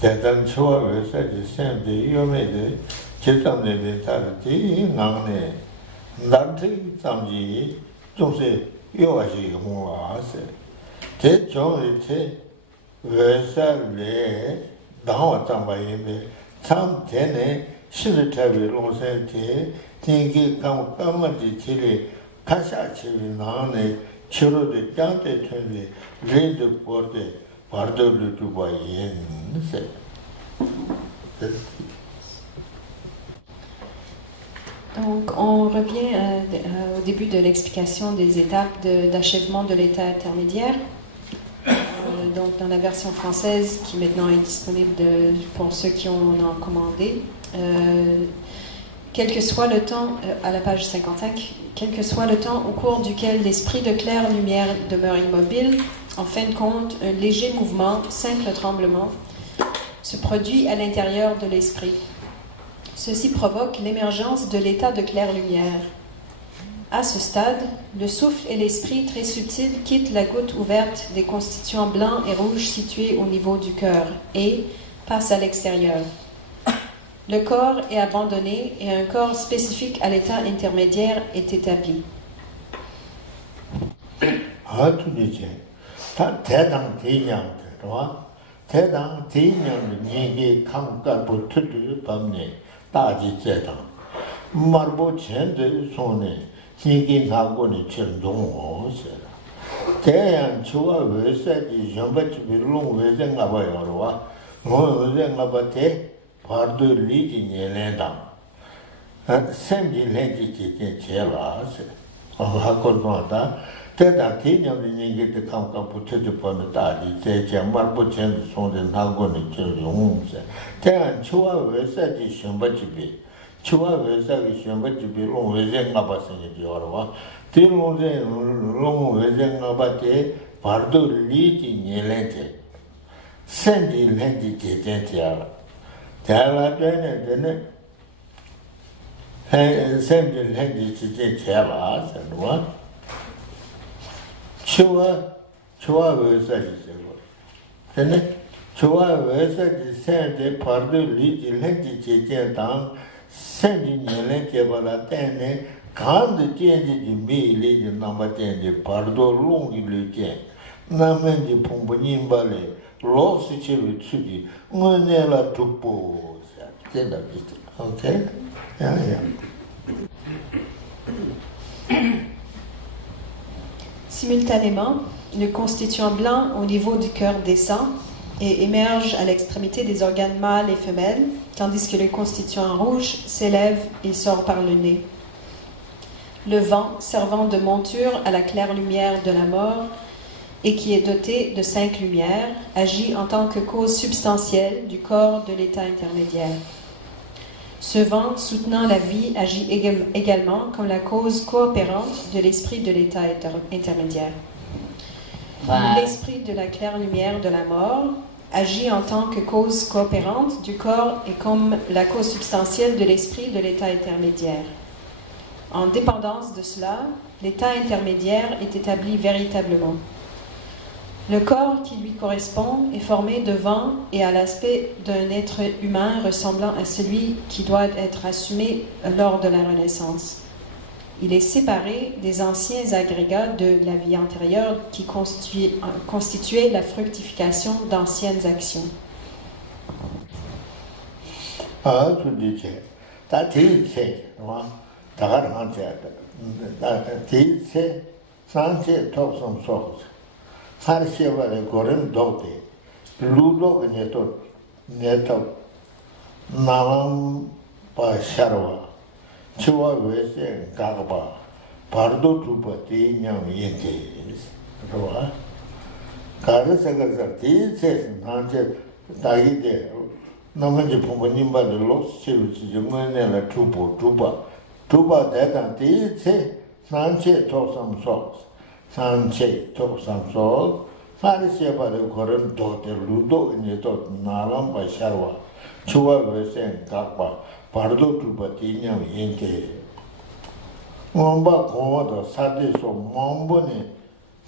대단 초월에서지 샘데 요메데 제tamne 타르티 나네 난티 잠지 좀세 요아지 홍와세 대종이체 외살레 당와 잠바이베 참 되네 실타비 롱세티 팅기 감까마지 지리 카샤치 나네 치료데 짱테 튼데 레드 포데 Donc on revient au début de l'explication des étapes d'achèvement de l'état intermédiaire. Donc dans la version française qui maintenant est disponible pour ceux qui en ont commandé. Quel que soit le temps, à la page 55, quel que soit le temps au cours duquel l'esprit de claire lumière demeure immobile, en fin de compte, un léger mouvement, simple tremblement, se produit à l'intérieur de l'esprit. Ceci provoque l'émergence de l'état de claire lumière. À ce stade, le souffle et l'esprit très subtil quittent la goutte ouverte des constituants blancs et rouges situés au niveau du cœur et passent à l'extérieur. Le corps est abandonné et un corps spécifique à l'état intermédiaire est établi. 대당 대량들과 대당 대량 얘기 감각을 틀을 밤에 따지 제당 말보 전들 손에 신기하고는 전동오세 대양 추와 외세지 전부터 빌롱 외생가 봐요와 뭐 외생가 봐대 바르도 리지니 렌다 샘지 렌지 제라세 하고도다 대다 대념이 얘기도 감각 붙여줘 보면 다지 제 말보 전 손에 나고는 저용세 대한 추와 외세지 신바집이 추와 외세기 신바집이 롱 외생가 봤으니 저러와 대롱제 롱 외생가 봤대 바르도 리지 녀렌제 샘지 렌지 제제야 대라되는 데는 샘지 렌지 제제야 서로 추와 외사지 세고 근데 추와 외사지 세데 파르도 리지 렌지 제제당 세니 녀레 제바라 때네 간드 제지 미리지 남바테지 파르도 롱이 리제 나멘지 폼보님발레 로스치르 추지 응네라 두포 제다 비트 오케이 야야 Simultanément, le constituant blanc au niveau du cœur descend et émerge à l'extrémité des organes mâles et femelles, tandis que le constituant rouge s'élève et sort par le nez. Le vent, servant de monture à la claire lumière de la mort et qui est doté de 5 lumières, agit en tant que cause substantielle du corps de l'état intermédiaire. Ce vent soutenant la vie agit également comme la cause coopérante de l'esprit de l'état intermédiaire. L'esprit de la claire lumière de la mort agit en tant que cause coopérante du corps et comme la cause substantielle de l'esprit de l'état intermédiaire. En dépendance de cela, l'état intermédiaire est établi véritablement. Le corps qui lui correspond est formé de vent et a l'aspect d'un être humain ressemblant à celui qui doit être assumé lors de la Renaissance. Il est séparé des anciens agrégats de la vie antérieure qui constituaient la fructification d'anciennes actions. tout dit, t'as dit, t'as rendu, t'as dit, sans top some sorts. Harsheva le Gorim Dote, Ludo Neto, Nalam Pasharva, Chua Wese Garba, Pardo Tupati, Yam Yenke, Roa. Karasagazati says, Nanje Tagide, Namaji Pumanimba, the Los Chivich, Jumanella Tuba, that and tea say, Sanche told some salts. Sanche took some salt, Harisheba the Gorim Dote, Ludo in the Dot, Nalam by Sharwa, Chua Wese and Garba, Pardo Tupati, Yam Yenke. Mamba Komodo, Sadi so Momboni.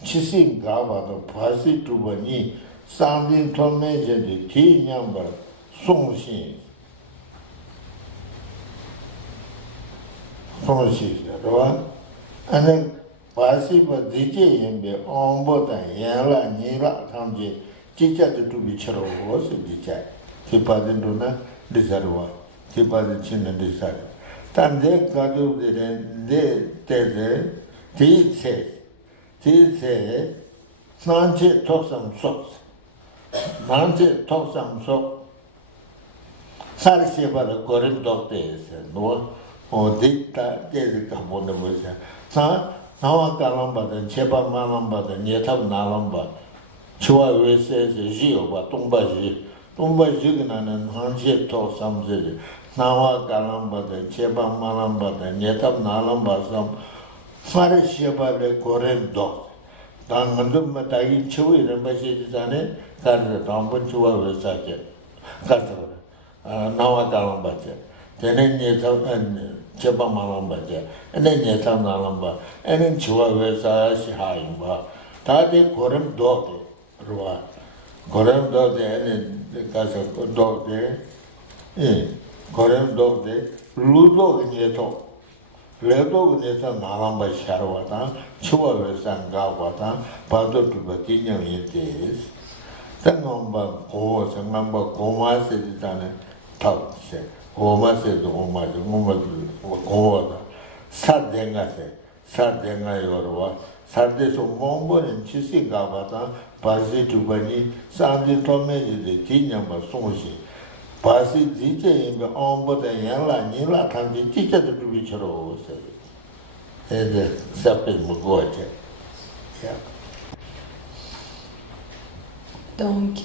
Chisin Gaba the Pasi to Bani, sounding to measure the tea number, Song Xin. Song Xin, and then Pasi but DJ and the Ombo and Yala Nila Tamji, teacher to be Charo was a teacher. Tipadina Desarwa, Tipad Chin and Desar. Tande Kadu de Teze, Tea says. Say, Nancy took some socks. Nancy took some socks. Sarisiba the Gorim doctor said, no, or did that, there's a component with her. Now a Galamba, the Cheba Malamba, the Nietab Nalamba. Chua says, Gio, but Tumba Jugan and Hansi took some city. Now a Galamba, the Cheba Malamba, the Nietab Nalamba, some. Farisheba le Gorim dog. Dangandu Matai Chewy and Bashizane, Carter Tombon Chua Versace. Carter. Now a Galambacha. Then Yetam and Cheba Malambacha. And then Yetam Nalamba. And then Chua Versace Haimba. Tade Gorim dog. Rua. Gorim dog and the Casa dog there. Gorim dog there. Ludo in Yeto. Ledo Neta Nalamba Sharwata, Chua Sangawata, Pado to Batinia Yetes. Tangamba, Go, Sangamba, Goma said it, Tau said, Goma said, Goma, Goma, Sadenga said, Sadenga Yorwa, Sade so Mombo and Chisi Gavata, Pasi to Bani, Sandi Tomedi, the Tinyamba Sonshi. Pasi DJ in the Ombo and Yala Nila Tanti teacher to be Charo, said. And the Sapin Mugote. Donc,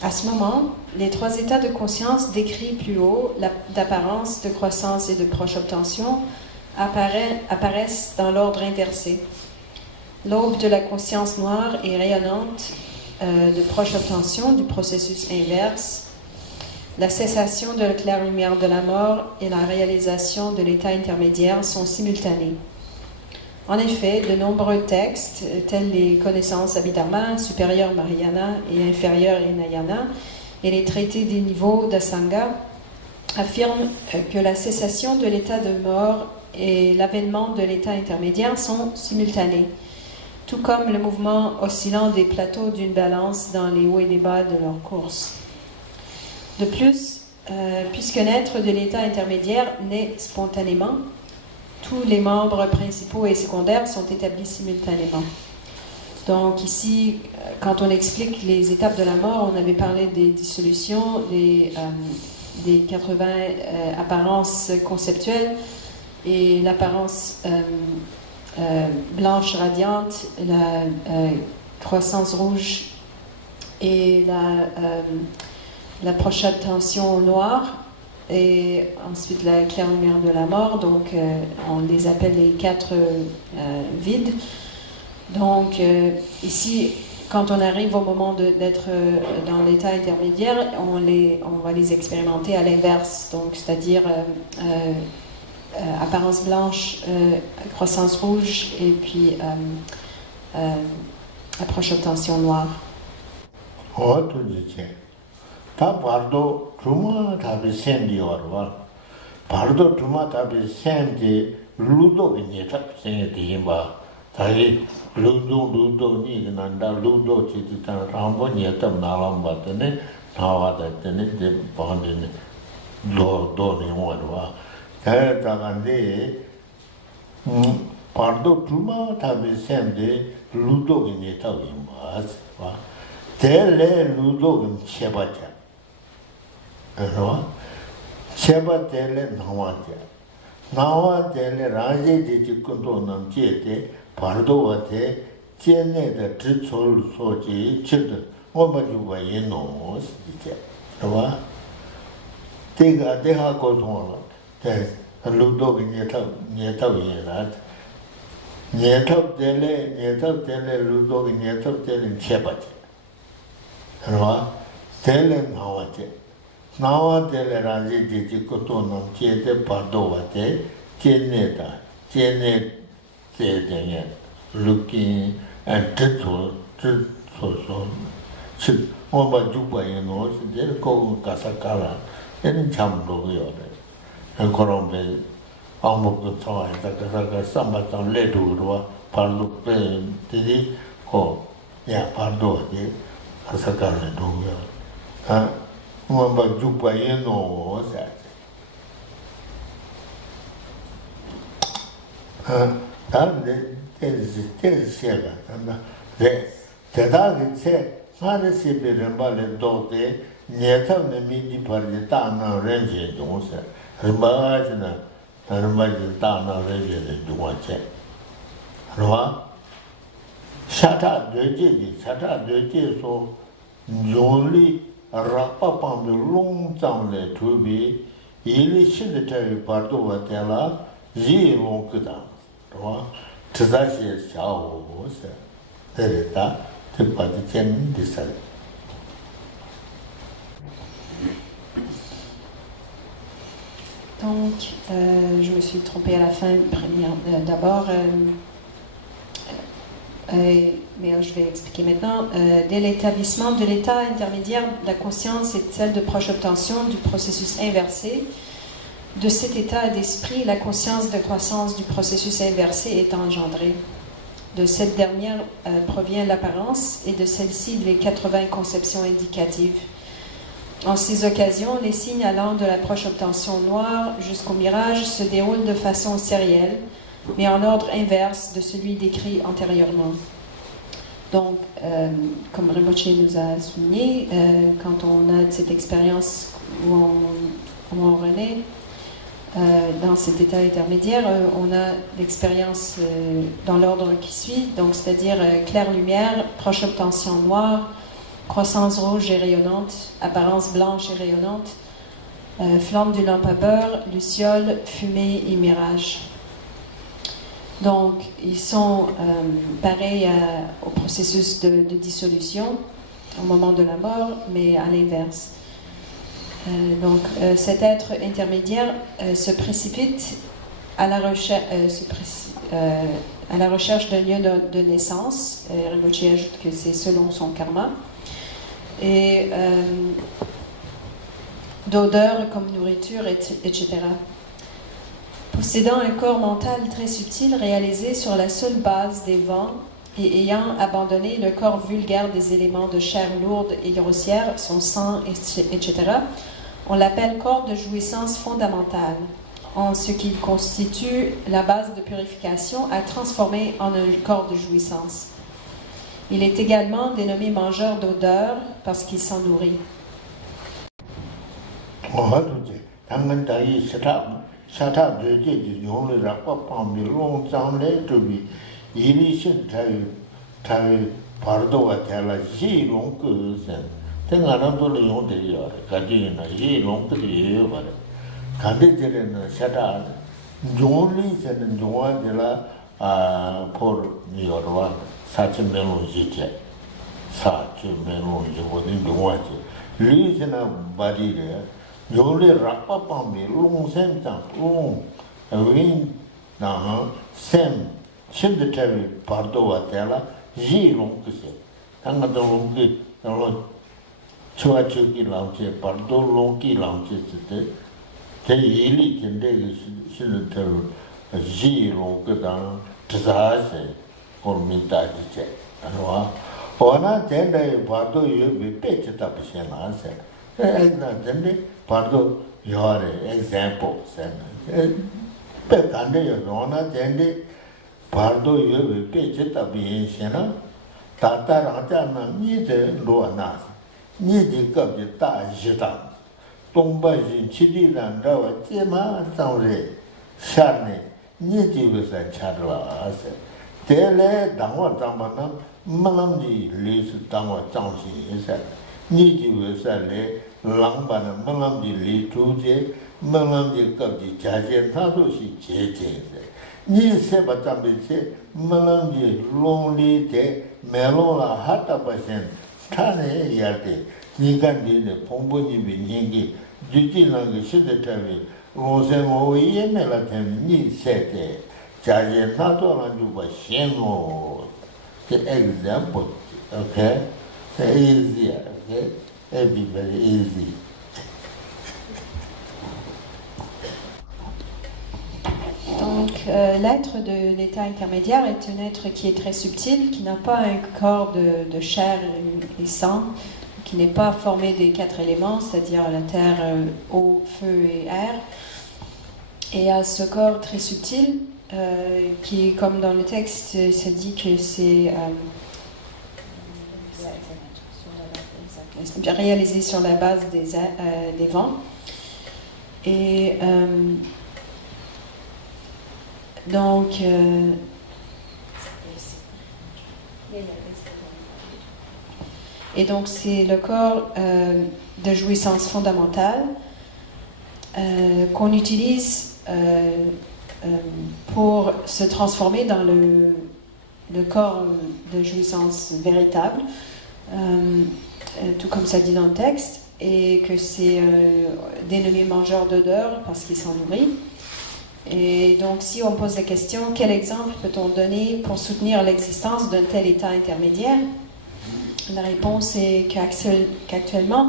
à ce moment, les trois états de conscience décrits plus haut, d'apparence, de croissance et de proche obtention, apparaissent dans l'ordre inversé. L'aube de la conscience noire et rayonnante de proche obtention du processus inverse. La cessation de la claire lumière de la mort et la réalisation de l'état intermédiaire sont simultanés. En effet, de nombreux textes, tels les connaissances Abhidharma, supérieures Mahayana et inférieures Hinayana, et les traités des niveaux d'Asanga, affirment que la cessation de l'état de mort et l'avènement de l'état intermédiaire sont simultanés, tout comme le mouvement oscillant des plateaux d'une balance dans les hauts et les bas de leur course. De plus, puisque naître de l'état intermédiaire naît spontanément, tous les membres principaux et secondaires sont établis simultanément. Donc ici, quand on explique les étapes de la mort, on avait parlé des dissolutions, des 80 apparences conceptuelles et l'apparence blanche radiante, la croissance rouge et la prochaine tension noire, et ensuite la claire lumière de la mort. Donc on les appelle les 4 vides. Donc ici, quand on arrive au moment d'être dans l'état intermédiaire, on va les expérimenter à l'inverse, donc c'est-à-dire apparence blanche, croissance rouge et puis approche obtention noire. Ta bardo truma tabi sendi orwa. Bardo truma tabi sendi ludo ni ta sen de ba dai ludo ni nanda ludo chi ta rambo ni ta na lam ba ne nawa da ne de bond ne lo do ni mo wa ta ta gande pardo tuma ta be sen de ludo ni ta wi ma wa tele ludo ni cheba ja no cheba tele nawa ja nawa tele raje de ji kundo nam je de pardo wa de je ne de zhi chol so ji chi de wo ba ju wa yin no si je wa这个这下沟通了，对，路多给你头也来，你头得来路多给你头得来切不切，是吧？得来拿我得来让人这个多能接的把多我的接内这点呀，路给支出说，是我们主办人喏是这个搞啥搞了。얘는 참 로고요. 그런 배 아무것도 좋아해. 그래서 삼바탕 레도로 발로 빼들이 야 발도지 가서가는 로고요. 뭐 주바에 놓자. 다른데 대세가 단다. 대다게 제 하나씩 베르발에 도대 네타는 민지 버리 다나 렌제 동세 얼마나 얼마지 다나 렌제 동세 알아 샤타 되지소 용리 라빠빵의 롱장의 두비 일이 신의 바도와 대라 지롱크다 알아 지자시 샤오세 데레다 특파디 젠 디살 Donc, je me suis trompée à la fin. D'abord, mais je vais expliquer maintenant. Dès l'établissement de l'état intermédiaire, la conscience est celle de proche obtention du processus inversé. De cet état d'esprit, la conscience de croissance du processus inversé est engendrée. De cette dernière provient l'apparence et de celle-ci les 80 conceptions indicatives. En ces occasions, les signes allant de l'approche obtention noire jusqu'au mirage se déroulent de façon sérielle, mais en ordre inverse de celui décrit antérieurement. Donc, comme Rinpoche nous a souligné, quand on a cette expérience où on renaît dans cet état intermédiaire, on a l'expérience dans l'ordre qui suit, donc c'est-à-dire claire lumière, proche obtention noire, croissance rouge et rayonnante, apparence blanche et rayonnante, flamme d'une lampe à beurre, luciole, fumée et mirage. Donc, ils sont pareils au processus de dissolution au moment de la mort, mais à l'inverse. Donc, cet être intermédiaire se précipite à la recherche d'un lieu de naissance. Rinpoche ajoute que c'est selon son karma. Et d'odeurs comme nourriture, etc. Possédant un corps mental très subtil réalisé sur la seule base des vents et ayant abandonné le corps vulgaire des éléments de chair lourde et grossière, son sang, etc., on l'appelle corps de jouissance fondamentale, en ce qu'il constitue la base de purification à transformer en un corps de jouissance. Il est également dénommé mangeur d'odeurs parce qu'il s'en nourrit. 사치 메모지체 사치 메모지 어디 동화지 리즈나 바디레 요레 락파파미 롱센타 롱 윈나 셈 신드테비 파르도와텔라 지롱크세 당가도 롱기 너 초아초기 라우체 파르도 롱기 라우체 때 대일이 된데 신드테비 Giro Gadan, Tazase, or Mintaji. Ona tenda Pardo, you be pitched up a answer. Then Pardo, your examples. Pekande, Ona tende Pardo, you be pitched up in Shena. Tata Ratana needed Luanas, needed Gabby Ta Jitan. Tomba in Chili and Dava Tima Taure, Sharne, needed with a Chadla. Tele Dama Damana, Malamdi lives Dama Township, is that needed with a lay, Langbana, Malamdi Lee Tude, Malamdi Gabby Jajan Tatoshi Jay. Ni Sebatambi, Malamdi, lonely day, Melola, Hatabasen, Tane Yate, Nigandi, the Pomboni, Ningi, Jujilang, Shidatavi, Rosemo, Yemelatem, Ni Sete, Jajan Nato and Juba Sheno. The example, okay? Easier, okay? Everybody easy. Donc, l'être de l'état intermédiaire est un être qui est très subtil, qui n'a pas un corps de chair et sang, qui n'est pas formé des 4 éléments, c'est-à-dire la terre, eau, feu et air. Et à ce corps très subtil, qui, comme dans le texte, ça dit que c'est réalisé sur la base des vents. Et donc, c'est le corps de jouissance fondamentale qu'on utilise pour se transformer dans le corps de jouissance véritable, tout comme ça dit dans le texte, et que c'est dénommé mangeur d'odeur parce qu'il s'en nourrit. Et donc, si on pose la question, quel exemple peut-on donner pour soutenir l'existence d'un tel état intermédiaire? La réponse est qu'actuellement,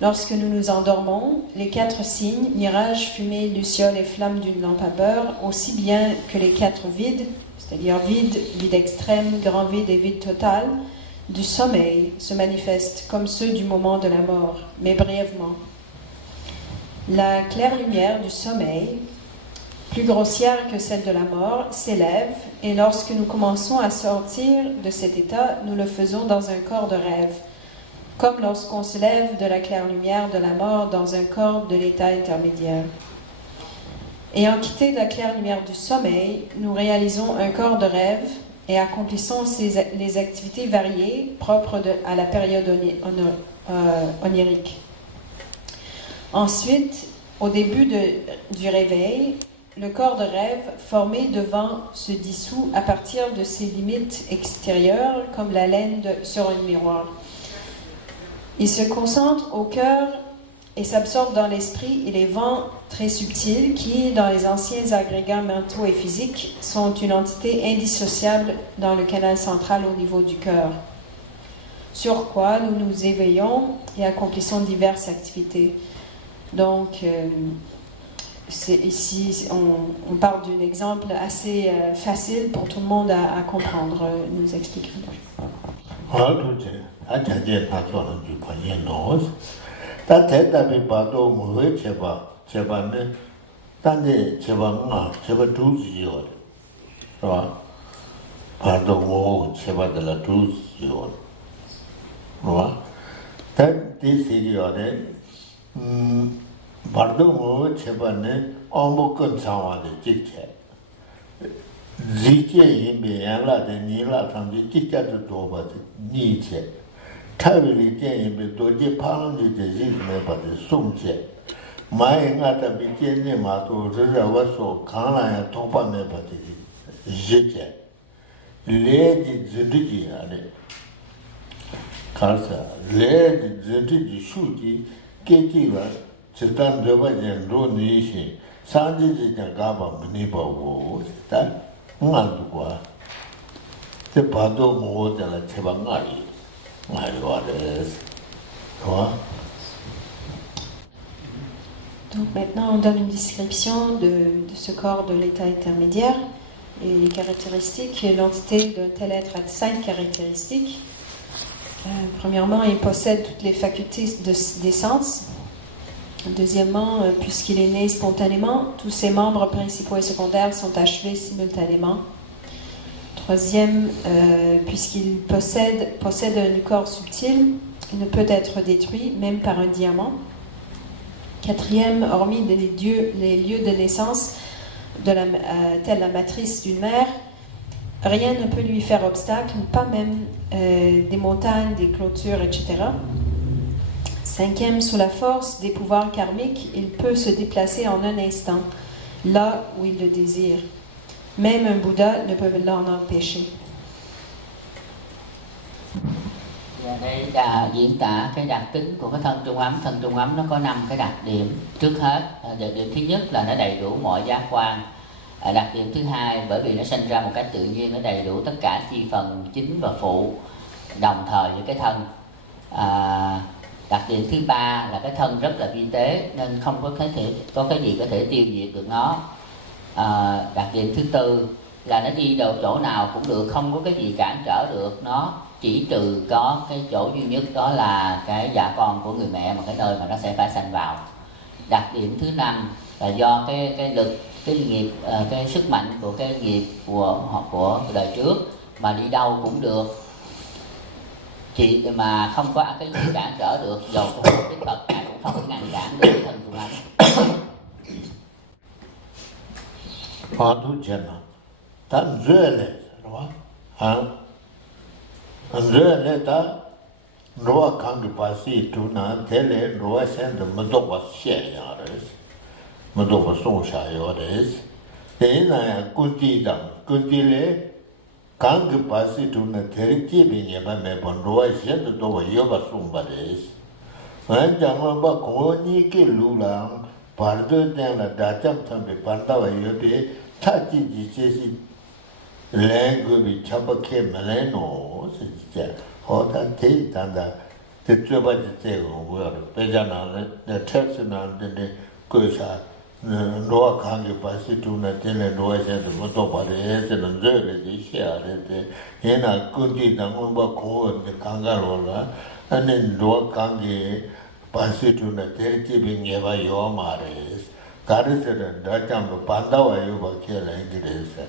lorsque nous nous endormons, les 4 signes, mirage, fumée, luciole et flamme d'une lampe à beurre, aussi bien que les 4 vides, c'est-à-dire vide, vide extrême, grand vide et vide total, du sommeil se manifestent comme ceux du moment de la mort, mais brièvement. La claire lumière du sommeil, plus grossière que celle de la mort, s'élève, et lorsque nous commençons à sortir de cet état, nous le faisons dans un corps de rêve, comme lorsqu'on se lève de la claire lumière de la mort dans un corps de l'état intermédiaire. Ayant quitté la claire lumière du sommeil, nous réalisons un corps de rêve et accomplissons les activités variées propres à la période onirique. Ensuite, au début du réveil, le corps de rêve formé devant se dissout à partir de ses limites extérieures, comme la laine sur un miroir. Il se concentre au cœur et s'absorbe dans l'esprit et les vents très subtils qui, dans les anciens agrégats mentaux et physiques, sont une entité indissociable dans le canal central au niveau du cœur. Sur quoi nous nous éveillons et accomplissons diverses activités. Donc, ici, on parle d'un exemple assez facile pour tout le monde à comprendre. Nous expliquerons. Bardo Chebane, Omokun Sawa de Chicha. Ziche Yimbe Yala de Nila from the Chicha to Toba, Nietzsche. Tavili Yimbe Doji Palam de Zizme, but the Sumche. My Ngata Bitene Mato, Ravaso, Kana, Topa Nepati, Ziche. Lady Zidigi, Karsa, Lady Zidigi Shuji, Ketiva. Sistan Jobajan Ronishi, Sanji Gaba Maniba was that Mandua. The Pado more than a Chevangari. My waters. Donc maintenant, on donne une description de ce corps de l'état intermédiaire et les caractéristiques. L'entité d'un tel être a 5 caractéristiques. Premièrement, il possède toutes les facultés des sens. Deuxièmement, puisqu'il est né spontanément, tous ses membres principaux et secondaires sont achevés simultanément. Troisième, puisqu'il possède un corps subtil, il ne peut être détruit, même par un diamant. Quatrième, hormis les lieux de naissance, telle la matrice d'une mère, rien ne peut lui faire obstacle, pas même des montagnes, des clôtures, etc. Cinquième, sous la force des pouvoirs karmiques, il peut se déplacer en un instant, là où il le désire. Même un Bouddha ne peut l'en empêcher. Đây là diễn tả cái đặc tính của cái thân trung ấm. Thân trung ấm nó có 5 cái đặc điểm. Trước hết, đặc điểm thứ nhất là nó đầy đủ mọi giác quan. Đặc điểm thứ hai, bởi vì nó sinh ra một cách tự nhiên, nó đầy đủ tất cả chi phần chính và phụ đồng thời với cái thân. Đặc điểm thứ ba là cái thân rất là vi tế nên không có cái gì có thể tiêu diệt được nó. Đặc điểm thứ tư là nó đi đâu chỗ nào cũng được, không có cái gì cản trở được nó, chỉ trừ có cái chỗ duy nhất đó là cái dạ con của người mẹ, mà cái nơi mà nó sẽ phải sanh vào. Đặc điểm thứ năm là do cái lực, cái nghiệp, cái sức mạnh của cái nghiệp của đời trước mà đi đâu cũng được, chỉ mà không có cái gì cản trở được, dầu có cái Phật này cũng không có ngăn cản được cái thân của anh. Padu chena, ta nzöle, nzöle ta roa kangi pasi tu na tele roa senda mdoba xie ya res, mdoba song sha yo res. Tena ya kunti dang, kunti le kangi pasi tu na tele jibi nyeba meba roa senda doba yoba song ba res. Wan jangwa ba kongo ni ke lu lang, pardo tena dacham tambi pandawa yobe, 타지 지제시 랭귀지 잡게 말해노 진짜 어떤 데이터다 대처받지 되고 뭐야 배잖아 내 텍스트나는데 그사 노아 관계 봤을 때는 되는 노아에서 뭐도 말해서는 저를 시야는데 얘나 군디 당원 뭐 고원 강가로라 아니 노아 관계 봤을 때는 될 집이 내가 요 말해 가르쳐는 다참도 반다와요 박해라 인기래서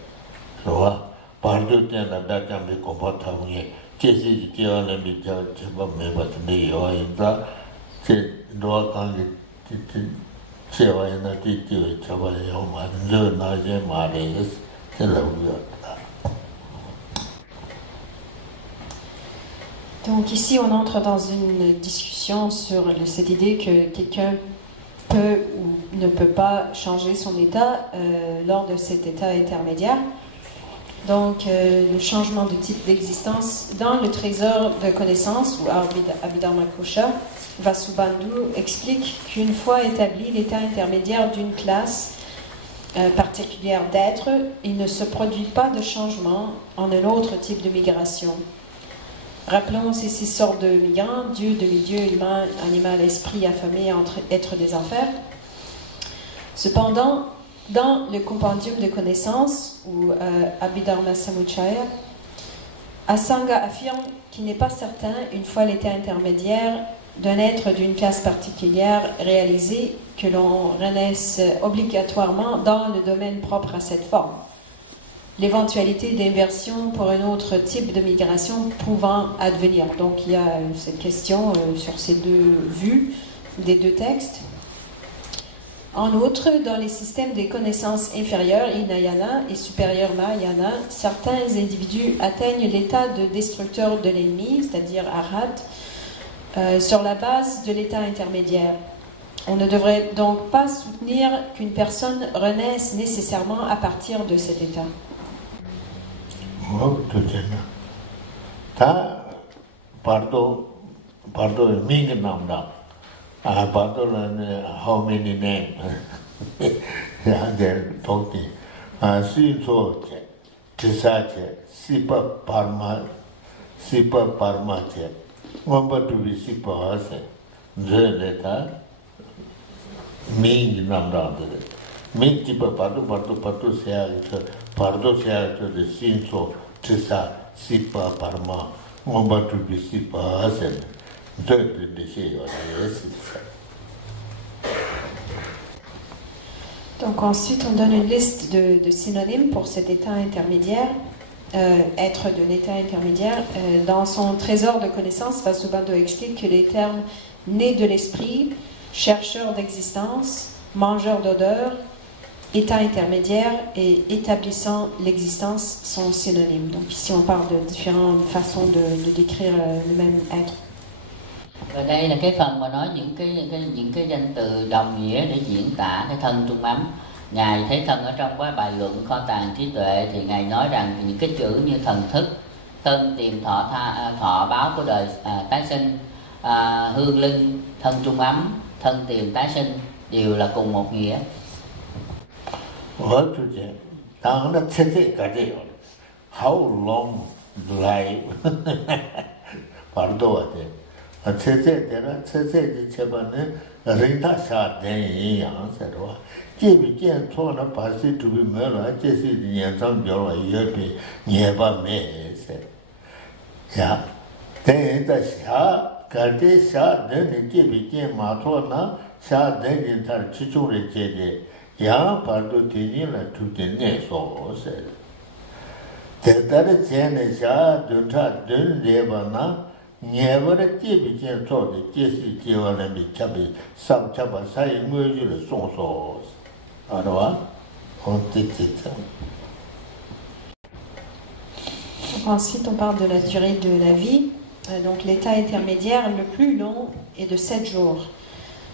좋아 반도 때나 다참이 공부하고에 제시 지어는 미쳐 제법 매받는데 요인다 제 노아강이 제와이나 뒤뒤에 잡아요 맞는 나제 말에 들어오였다. Donc ici on entre dans une discussion sur cette idée que quelqu'un peut ou ne peut pas changer son état lors de cet état intermédiaire. Donc, le changement de type d'existence dans le trésor de connaissance, ou Abhidharma Kosha, Vasubandhu explique qu'une fois établi l'état intermédiaire d'une classe particulière d'être, il ne se produit pas de changement en un autre type de migration. Rappelons ces 6 sortes de migrants, Dieu, demi-dieu, humain, animal, esprit, affamé, être des enfers. Cependant, dans le compendium de connaissances, ou Abhidharma Samuchaya, Asanga affirme qu'il n'est pas certain, une fois l'état intermédiaire d'un être d'une classe particulière réalisé, que l'on renaisse obligatoirement dans le domaine propre à cette forme. L'éventualité d'inversion pour un autre type de migration pouvant advenir. Donc il y a cette question sur ces deux vues des deux textes. En outre, dans les systèmes des connaissances inférieures, Hinayana, et supérieures, Mahayana, certains individus atteignent l'état de destructeur de l'ennemi, c'est-à-dire Arhat, sur la base de l'état intermédiaire. On ne devrait donc pas soutenir qu'une personne renaisse nécessairement à partir de cet état. How many names? They're talking. Sinso, Tisache, Sipa Parma, Sipa Parmache. One but to be Sipa Hase. Zeleta, Ming Namranda. Ming Tipa Patu Sea de Sinso, Trisa, Sipa, Parma, Momba to be Sipa, Asen, Third de Shea or Donc ensuite, on donne une liste de synonymes pour cet état intermédiaire, être d'un état intermédiaire. Dans son trésor de connaissances, Vasubandhu explique que les termes né de l'esprit, chercheur d'existence, mangeur d'odeur, état intermédiaire et établissant l'existence sont synonymes. Donc ici, on parle de différentes façons de décrire le même être. Và đây là cái phần mà nói những cái danh từ đồng nghĩa để diễn tả cái thân trung ấm. Ngài Thế Thân ở trong cái bài luận Kho tàng trí tuệ thì ngài nói rằng những cái chữ như thần thức, tân tìm thọ báo của đời tái sinh, hương linh, thân trung ấm, thân tìm tái sinh đều là cùng một nghĩa. How long life? Pardon. Rinta Sha Den Yang said, Jimmy Jan told a passage to be murdered, Jesse Yan Zang Jora Yopi, never may said. Ya. Then the Sha, Gade Sha, then Jimmy Jan Matona, Sha, then in Tar Chichuri Jede, Ya Pardo Tinila to the Neso said. The Jan Sha, Dunta, Dun Devana. Never a TV can talk the Jesse Jill and the Chubby, some Chubba say, Murder sauce. Alors, on dit Ensuite, on parle de la durée de la vie. Donc, l'état intermédiaire le plus long est de 7 jours.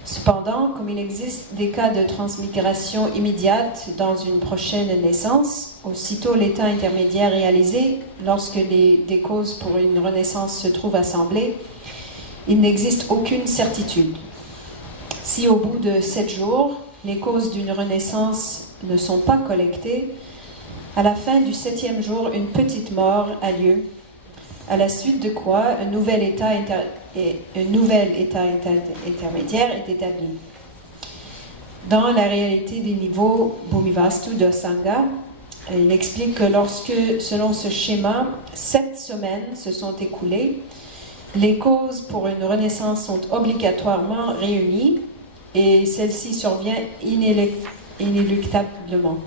Cependant, comme il existe des cas de transmigration immédiate dans une prochaine naissance, aussitôt l'état intermédiaire réalisé, lorsque des causes pour une renaissance se trouvent assemblées, il n'existe aucune certitude. Si au bout de 7 jours, les causes d'une renaissance ne sont pas collectées, à la fin du 7e jour, une petite mort a lieu, à la suite de quoi un nouvel état intermédiaire est établi. Dans la réalité des niveaux Bhumivastu de Sangha, il explique que lorsque, selon ce schéma, 7 semaines se sont écoulées, les causes pour une renaissance sont obligatoirement réunies et celle-ci survient inéluctablement.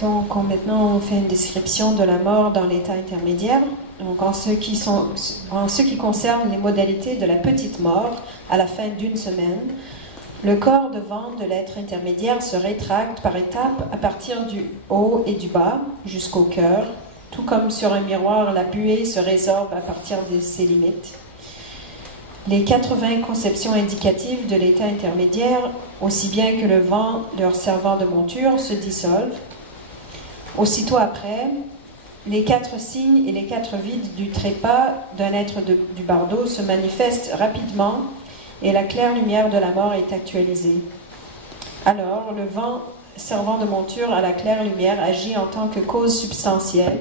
Donc maintenant on fait une description de la mort dans l'état intermédiaire. Donc en ce qui concerne les modalités de la petite mort à la fin d'une semaine, le corps devant de l'être intermédiaire se rétracte par étapes à partir du haut et du bas jusqu'au cœur, tout comme sur un miroir la buée se résorbe à partir de ses limites. Les 80 conceptions indicatives de l'état intermédiaire, aussi bien que le vent, leur servant de monture, se dissolvent. Aussitôt après, les 4 signes et les 4 vides du trépas d'un être du bardo se manifestent rapidement et la claire lumière de la mort est actualisée. Alors, le vent servant de monture à la claire lumière agit en tant que cause substantielle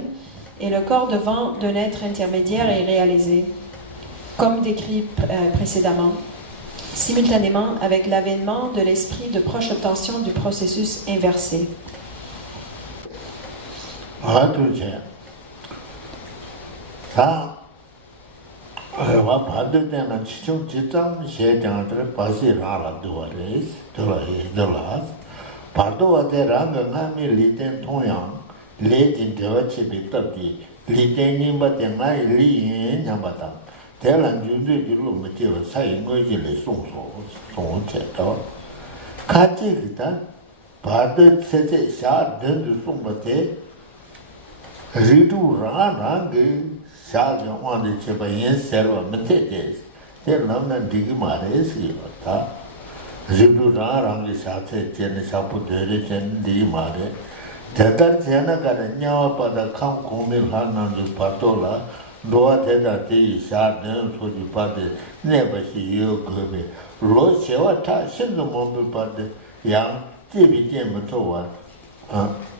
et le corps de vent d'un être intermédiaire est réalisé, comme décrit précédemment, simultanément avec l'avènement de l'esprit de proche obtention du processus inversé. Alors, pas de temps, si tu j'ai dans le passé, là, de la Pardo à des rangs, mais l'idée toyant, l'idée de Chibitabi, l'idée nimbatina, l'idée Yamata. Tel un jude du Lumati, saying les sons, son cheto. Kachita, Pardo c'était ça, de son maté, Ritu Rang, ça, on the Chibayan server, Metes, tel nom and Digimares, Ritu Rang is at a sapu di mare. Tetar Jana got a nyawa pada kam kumil hanan to patola, doa teta tea, shard, for the party, never see you could Lo Shewata, send the mobile party, young, Tibi Jematoa,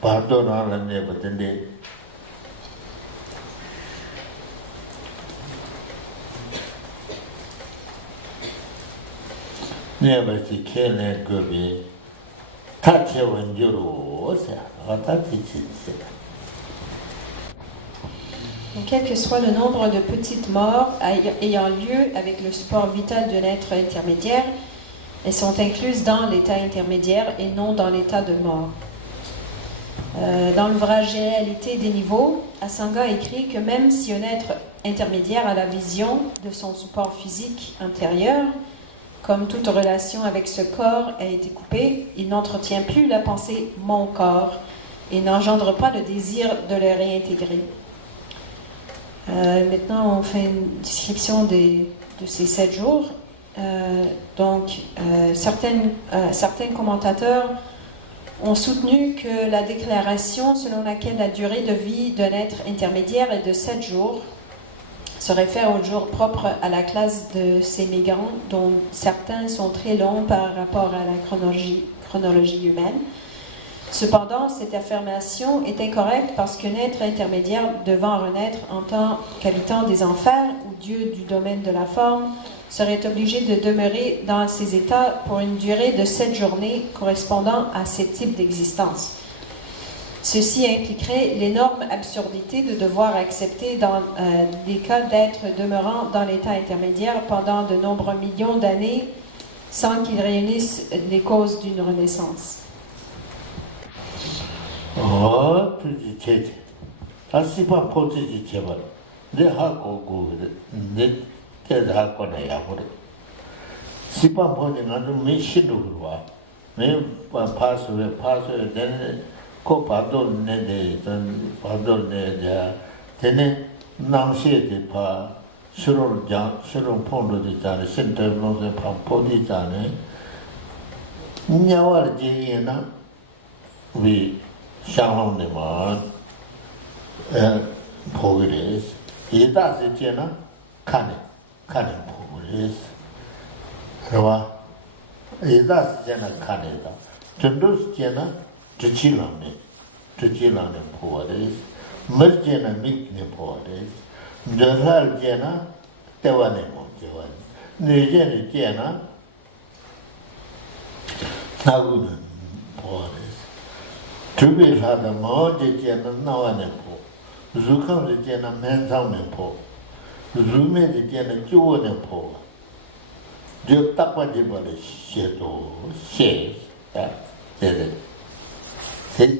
Pardona and never the day. Never see Kenneth Gobi, touch you when you rose, or touch it. Quel que soit le nombre de petites morts ayant lieu avec le support vital d'un être intermédiaire, elles sont incluses dans l'état intermédiaire et non dans l'état de mort. Dans l'ouvrage Réalité des niveaux, Asanga écrit que même si un être intermédiaire a la vision de son support physique intérieur, comme toute relation avec ce corps a été coupée, il n'entretient plus la pensée « mon corps » et n'engendre pas le désir de le réintégrer. Maintenant, on fait une description de ces 7 jours. Certains commentateurs ont soutenu que la déclaration selon laquelle la durée de vie d'un être intermédiaire est de 7 jours se réfère aux jours propres à la classe de ces migrants, dont certains sont très longs par rapport à la chronologie humaine. Cependant, cette affirmation est incorrecte parce qu'un être intermédiaire devant renaître en tant qu'habitant des enfers ou Dieu du domaine de la forme serait obligé de demeurer dans ces états pour une durée de 7 journées correspondant à ces types d'existence. Ceci impliquerait l'énorme absurdité de devoir accepter dans des cas d'êtres demeurant dans l'état intermédiaire pendant de nombreux millions d'années sans qu'ils réunissent les causes d'une renaissance. Oh, tu dis, c'est pas pour te dire, de Hako, de Hakonaya. C'est pas pour te dire, mais chez nous, mais passe, pardon, pardon, tenez, n'enchaînez pas sur un pont de temps, c'est un pont de temps. Il n'y a pas de oui, Shalom de Man, progress. Il y a des gens qui progress. Il y a des gens qui progress. Tuchilane progress. Merjana mikne progress. Jazal jana tewane mojewan. Nijene jana nagunan progress. Tubi hada moje jana nawane po. Zukam jana menzame po. Zume jana juwane po. Jo takwa jibale sheto she. C'est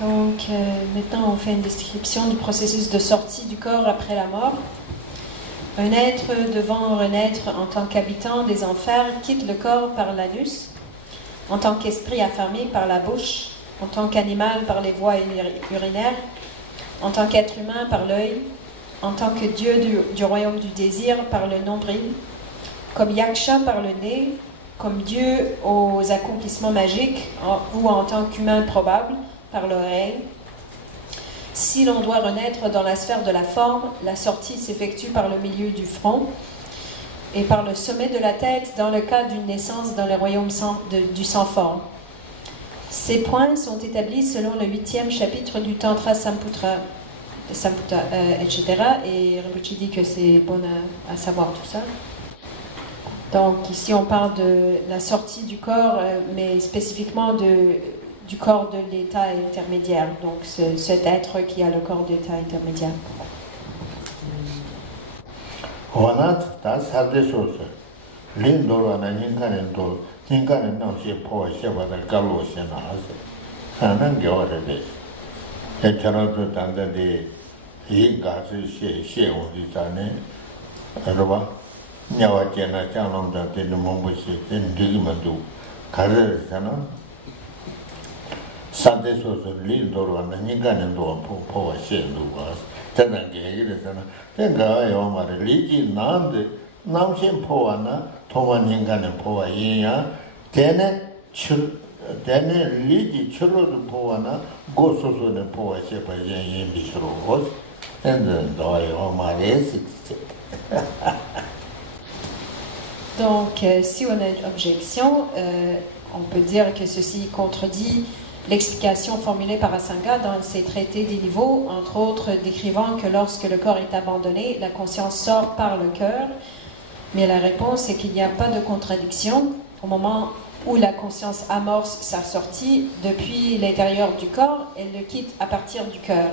Donc, maintenant, on fait une description du processus de sortie du corps après la mort. Un être devant renaître en tant qu'habitant des enfers quitte le corps par l'anus, en tant qu'esprit affamé par la bouche, en tant qu'animal par les voies urinaires, en tant qu'être humain par l'œil, en tant que Dieu du royaume du désir par le nombril, comme Yaksha par le nez, comme Dieu aux accomplissements magiques ou en tant qu'humain probable par l'oreille. Si l'on doit renaître dans la sphère de la forme, la sortie s'effectue par le milieu du front et par le sommet de la tête dans le cas d'une naissance dans le royaume du sans-forme. Ces points sont établis selon le 8e chapitre du Tantra Samputa, etc. Et Rinpoche dit que c'est bon à savoir tout ça. Donc ici on parle de la sortie du corps, mais spécifiquement du corps de l'état intermédiaire, donc cet être qui a le corps d'état intermédiaire. Wanat ta sarde sosa lindoro na ninkanen to ninkanen na che po sheba da galo shena ase sanan gyore be e charato tanda de yinga se she o di tane arba nyawa chena chanam da de mombo se den digimandu kare sana sarde sosa lindoro na ninkanen to po shenu ase tana gere sana tenga yo mare liji nande namshen poana toma ninganen poa yinya tene liji churo poana gososo ne poa shepa yin bishro hos and do yo mare Donc, si on a une objection, on peut dire que ceci contredit l'explication formulée par Asanga dans ses traités des niveaux, entre autres décrivant que lorsque le corps est abandonné, la conscience sort par le cœur. Mais la réponse est qu'il n'y a pas de contradiction. Au moment où la conscience amorce sa sortie depuis l'intérieur du corps, elle le quitte à partir du cœur.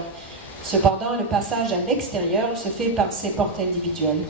Cependant, le passage à l'extérieur se fait par ses portes individuelles.